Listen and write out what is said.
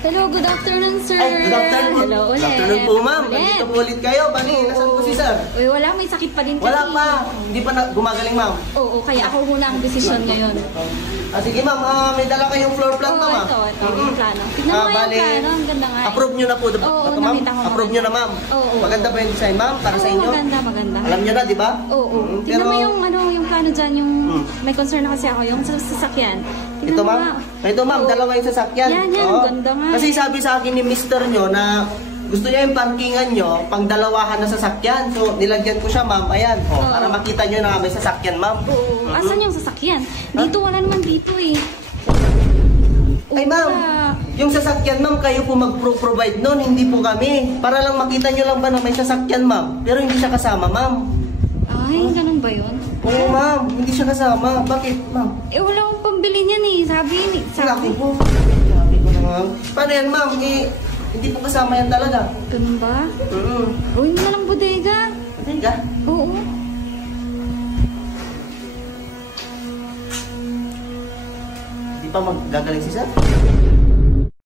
Hello, good afternoon, sir. Ay, good afternoon. Hello ulit. Good afternoon po, ma'am. Nandito po ulit kayo. Bali, nasan po si sir? Uy, wala, may sakit pa din kasi. Wala pa. Hindi pa gumagaling, ma'am. Oo, kaya ako muna ang desisyon ngayon. Sige, ma'am. May dala kayong floor plan, ma'am. Ito, yung plano. Tignan mo yung plano, ang ganda nga. Approve nyo na po. Oo, ma'am. nakita ko. Approve nyo na, ma'am. Oo. Maganda ba yung design, ma'am? Para sa inyo? Maganda, maganda. Alam nyo na, di ba? Oo. Tignan mo yung, yung plano dyan, yung may concern na kasi ako, yung sasakyan. Ito, ma'am. Ito, ma'am. Dalawa yung sasakyan. Yan, ganda nga. Kasi sabi sa akin ni mister nyo na gusto niya yung parkingan nyo pang dalawahan na sasakyan. So, nilagyan ko siya, ma'am. Ayan. Para makita nyo na may sasakyan, ma'am. Oo. Asan yung sasakyan? Dito, wala naman dito eh. Ay, ma'am. Yung sasakyan, ma'am, kayo po mag-provide nun. Hindi po kami. Para lang makita nyo lang ba na may sasakyan, ma'am. Pero hindi siya kasama, ma'am. Ay, ganun ba yun? Oo, ma'am. Hindi siya kasama. Bakit, ma'am? Eh, wala akong pambili niyan eh. Sabi po. Sabi ko na, ma'am. Paano yan, ma'am? Hindi po kasama yan talaga. Ganun ba? Gawin mo na lang bodega. Bodega? Oo. Hindi pa magagaling si sir?